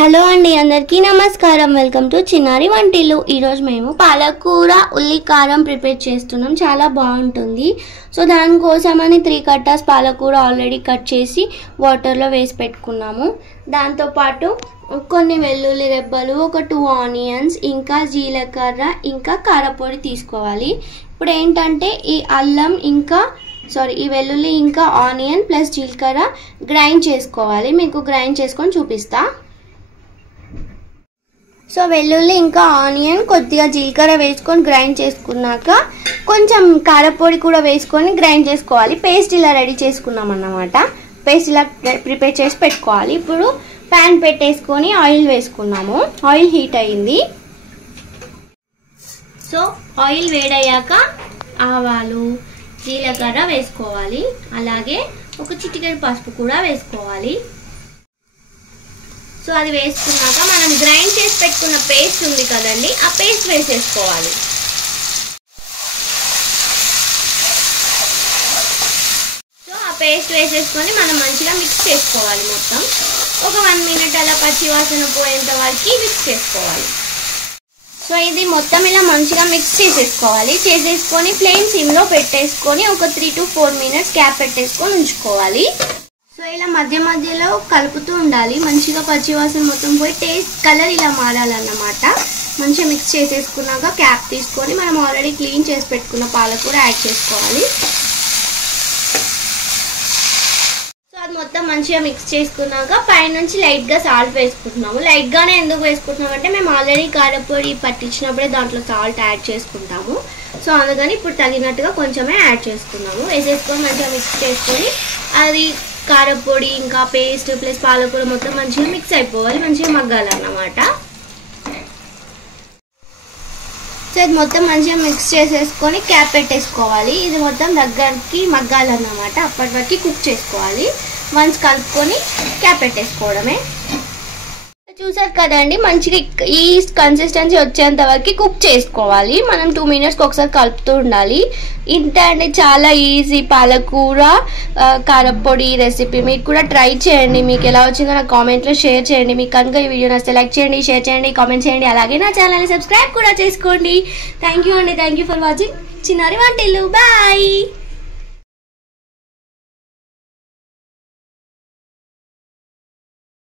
Hello అండి, అందరికీ నమస్కారం. వెల్కమ్ టు చిన్నారి వంటిల్లు. ఈరోజు మేము పాలకూర ఉల్లి కారం ప్రిపేర్ చేస్తున్నాం. చాలా బాగుంటుంది. సో దానికోసమని 3 కట్టాస్ పాలకూర ఆల్రెడీ కట్ చేసి వాటర్లో వేసి పెట్టుకున్నాము. దాంతోపాటు కొన్ని వెల్లుల్లి రెబ్బలు, ఒక 2 ఆనియన్స్, ఇంకా జీలకర్ర, ఇంకా కారపొడి తీసుకోవాలి. ఇప్పుడు ఏంటంటే ఈ అల్లం ఈ వెల్లుల్లి ఇంకా ఆనియన్ ప్లస్ జీలకర్ర గ్రైండ్ చేసుకోవాలి. మీకు గ్రైండ్ చేసుకొని చూపిస్తా. సో వెల్లుల్లి ఇంకా ఆనియన్ కొద్దిగా జీలకర్ర వేసుకొని గ్రైండ్ చేసుకున్నాక కొంచెం కారపొడి కూడా వేసుకొని గ్రైండ్ చేసుకోవాలి. పేస్ట్ ఇలా రెడీ చేసుకున్నాం అన్నమాట. పేస్ట్ ఇలా ప్రిపేర్ చేసి పెట్టుకోవాలి. ఇప్పుడు ప్యాన్ పెట్టేసుకొని ఆయిల్ వేసుకున్నాము. ఆయిల్ హీట్ అయ్యింది. సో ఆయిల్ వేడయ్యాక ఆవాలు, జీలకర్ర వేసుకోవాలి. అలాగే ఒక చిటికెడు పసుపు కూడా వేసుకోవాలి. సో అది వేసుకున్నాక మనం గ్రైండ్ చేసి పెట్టుకున్న పేస్ట్ ఉంది కదండి, ఆ పేస్ట్ వేసేసుకోవాలి. సో ఆ పేస్ట్ వేసేసుకొని మనం మంచిగా మిక్స్ చేసుకోవాలి. మొత్తం ఒక 1 మినిట్ అలా పచ్చి వాసన పోయేంత వరకు మిక్స్ చేసుకోవాలి. సో ఇది మొత్తం ఇలా మంచిగా మిక్స్ చేసేసుకొని ఫ్లేమ్ సిమ్లో పెట్టేసుకొని ఒక 3 to 4 మినిట్స్ క్యాప్ పెట్టేసుకొని ఉంచుకోవాలి. సో ఇలా మధ్య మధ్యలో కలుపుతూ ఉండాలి. మంచిగా పచ్చివాసన మొత్తం పోయి టేస్ట్ కలర్ ఇలా మారాలన్నమాట. మంచిగా మిక్స్ చేసేసుకున్నాక క్యాప్ తీసుకొని మనం ఆల్రెడీ క్లీన్ చేసి పెట్టుకున్న పాలకూర యాడ్ చేసుకోవాలి. సో అది మొత్తం మంచిగా మిక్స్ చేసుకున్నాక పైనుంచి లైట్గా సాల్ట్ వేసుకుంటున్నాము. లైట్గానే ఎందుకు వేసుకుంటున్నాం అంటే మేము ఆల్రెడీ కారపొడి పట్టించినప్పుడే దాంట్లో సాల్ట్ యాడ్ చేసుకుంటాము. సో అందుకని ఇప్పుడు తగినట్టుగా కొంచెమే యాడ్ చేసుకున్నాము. వేసేసుకొని మంచిగా మిక్స్ చేసుకొని అది కారపొడి ఇంకా పేస్ట్ ప్లస్ పాలకూర మొత్తం మంచిగా మిక్స్ అయిపోవాలి. మంచిగా మగ్గాలన్నమాట. సో ఇది మొత్తం మంచిగా మిక్స్ చేసేసుకొని క్యాప్ పెట్టేసుకోవాలి. ఇది మొత్తం దగ్గరికి మగ్గాలన్నమాట. అప్పటి వరకు కుక్ చేసుకోవాలి. వన్స్ కలుపుకొని క్యాప్ పెట్టేసుకోవడమే. చూసారు కదండి, మంచిగా ఈ కన్సిస్టెన్సీ వచ్చేంత వరకు కుక్ చేసుకోవాలి. మనం 2 మినిట్స్కి ఒకసారి కలుపుతూ ఉండాలి. ఇంత అండి, చాలా ఈజీ పాలకూర కారపొడి రెసిపీ. మీరు కూడా ట్రై చేయండి. మీకు ఎలా వచ్చిందో నాకు కామెంట్లో షేర్ చేయండి. మీకు కనుక ఈ వీడియో నచ్చితే లైక్ చేయండి, షేర్ చేయండి, కామెంట్ చేయండి. అలాగే నా ఛానల్ని సబ్స్క్రైబ్ కూడా చేసుకోండి. థ్యాంక్ యూ అండి. థ్యాంక్ యూ ఫర్ వాచింగ్ చిన్నారి వంటిల్లు. బాయ్.